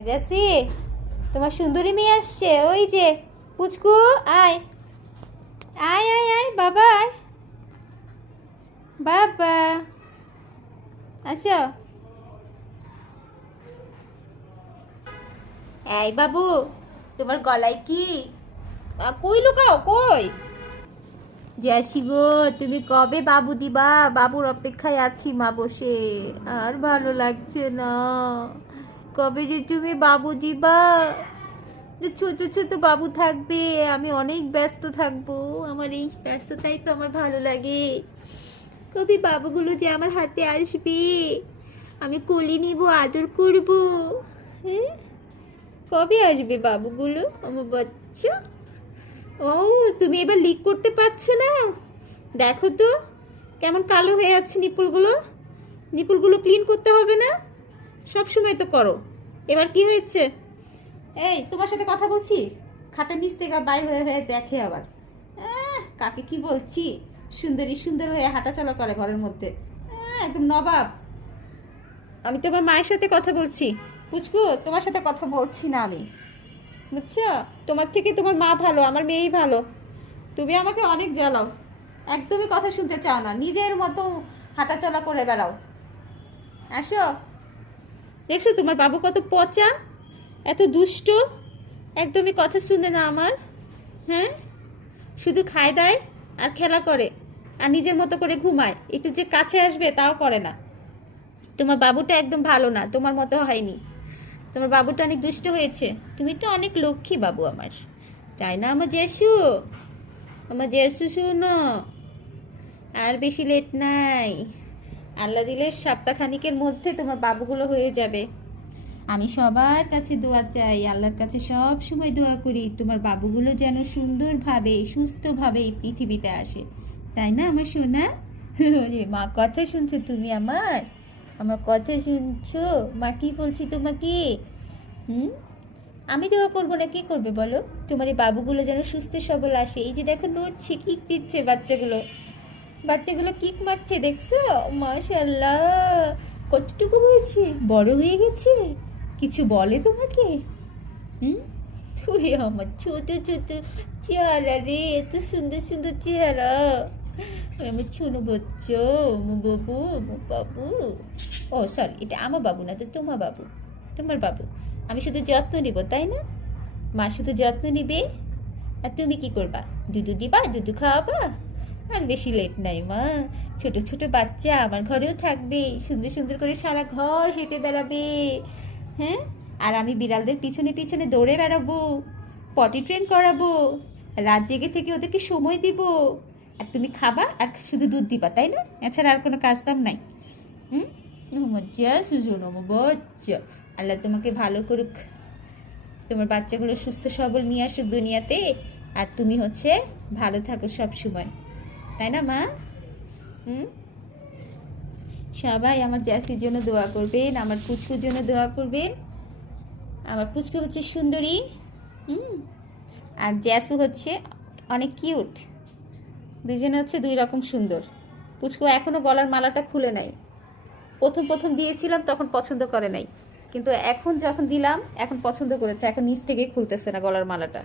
JC, তোমার সুন্দরী মেয়ে আসছে, ওই যে পুচকু। আয় আয় আয় আয় বাবা, আয় বাবা। আচ্ছা, এই বাবু, তোমার গলায় কি কই লুকাও কই? জেসি গো, তুমি কবে বাবু দিবা? বাবুর অপেক্ষায় আছি মা বসে, আর ভালো লাগছে না। কবে যে তুমি বাবু দিবা? যে ছোট ছোট বাবু থাকবে, আমি অনেক ব্যস্ত থাকবো। আমার এই ব্যস্ততাই তো আমার ভালো লাগে। কবে বাবুগুলো যে আমার হাতে আসবে, আমি কোলে নিব, আদর করব। হ্যাঁ, কবে আসবে বাবুগুলো আমার বাচ্চা? ও, তুমি এবার লিক করতে পারছো না? দেখো তো কেমন কালো হয়ে আছে নিপুলগুলো। নিপুলগুলো ক্লিন করতে হবে না? সব সময় তো করো, এবার কি হয়েছে? এই, তোমার সাথে কথা বলছি, খাটের নিচ থেকে বাইর হয়ে হয়ে দেখে আবার। কাকে কি বলছি? সুন্দরী সুন্দর হয়ে হাঁটাচলা করে ঘরের মধ্যে। একদম নবাব। আমি তোমার মায়ের সাথে কথা বলছি পুচকু, তোমার সাথে কথা বলছি না আমি, বুঝছো? তোমার থেকে তোমার মা ভালো, আমার মেয়েই ভালো। তুমি আমাকে অনেক জ্বালাও, একদমই কথা শুনতে চাও না, নিজের মতো হাঁটাচলা করে বেড়াও। আসো, দেখছো তোমার বাবু কত পচা, এত দুষ্ট, একদমই কথা শুনে না আমার। হ্যাঁ, শুধু খায় দায় আর খেলা করে, আর নিজের মতো করে ঘুমায়, একটু যে কাছে আসবে তাও করে না। তোমার বাবুটা একদম ভালো না, তোমার মতো হয়নি। তোমার বাবুটা অনেক দুষ্ট হয়েছে। তুমি তো অনেক লক্ষ্মী বাবু আমার, তাই না আমার জেসু? আমার জেসু শুনো, আর বেশি লেট নাই। আল্লাহ দিলে সপ্তাহখানিকের মধ্যে তোমার বাবুগুলো হয়ে যাবে। আমি সবার কাছে দোয়া চাই, আল্লাহর কাছে সব সময় দোয়া করি তোমার বাবুগুলো যেন সুন্দরভাবে সুস্থভাবে এই পৃথিবীতে আসে, তাই না আমার সোনা? মা কথা শুনছো তুমি আমার? আমার কথা শুনছো? মা কি বলছি তোমাকে? হুম, আমি দোয়া করবো না, কি করবে বলো? তোমার এই বাবুগুলো যেন সুস্থ সবল আসে। এই যে দেখো নড়ছে, কিক দিচ্ছে বাচ্চাগুলো, বাচ্চাগুলো কিক মারছে, দেখছো? মাশাআল্লাহ, কতটুকু হয়েছে, বড় হয়ে গেছে। কিছু বলে তোমাকে? হুম, তুই আমার ছোট ছোট চেহারা রে, এত সুন্দর সুন্দর চেহারা। আমার ছোনো বাচ্চা, আমার বাবু, আমার বাবু। ও সরি, এটা আমার বাবু না তো, তোমার বাবু, তোমার বাবু। আমি শুধু যত্ন নিব, তাই না? মা শুধু যত্ন নিবে, আর তুমি কি করবা? দুধু দিবা, দুধু খাওয়াবা। আর বেশি লেট নাই মা, ছোট ছোট বাচ্চা আমার ঘরেও থাকবে, সুন্দর সুন্দর করে সারা ঘর হেঁটে বেড়াবে। হ্যাঁ, আর আমি বিড়ালদের পিছনে পিছনে দৌড়ে বেড়াবো, পটি ট্রেন করাবো, রাত জেগে থেকে ওদেরকে সময় দিব। আর তুমি খাবা আর শুধু দুধ দিবা, তাই না? এছাড়া আর কোনো কাজ কাম নাই। হুম, মজা সুজন বাচ্চা, আল্লাহ তোমাকে ভালো করুক, তোমার বাচ্চাগুলো সুস্থ সবল নিয়ে আসুক দুনিয়াতে, আর তুমি হচ্ছে ভালো থাকো সব সময়, তাই না মা? হুম, সবাই আমার জ্যাসির জন্য দোয়া করবেন, আমার পুচকুর জন্য দোয়া করবেন। আমার পুচকু হচ্ছে সুন্দরী, হুম, আর জ্যাসু হচ্ছে অনেক কিউট। দুজনে হচ্ছে দুই রকম সুন্দর। পুচকু এখনও গলার মালাটা খুলে নাই। প্রথম প্রথম দিয়েছিলাম তখন পছন্দ করে নাই, কিন্তু এখন যখন দিলাম এখন পছন্দ করেছে, এখন নিচ থেকে খুলতেছে না গলার মালাটা।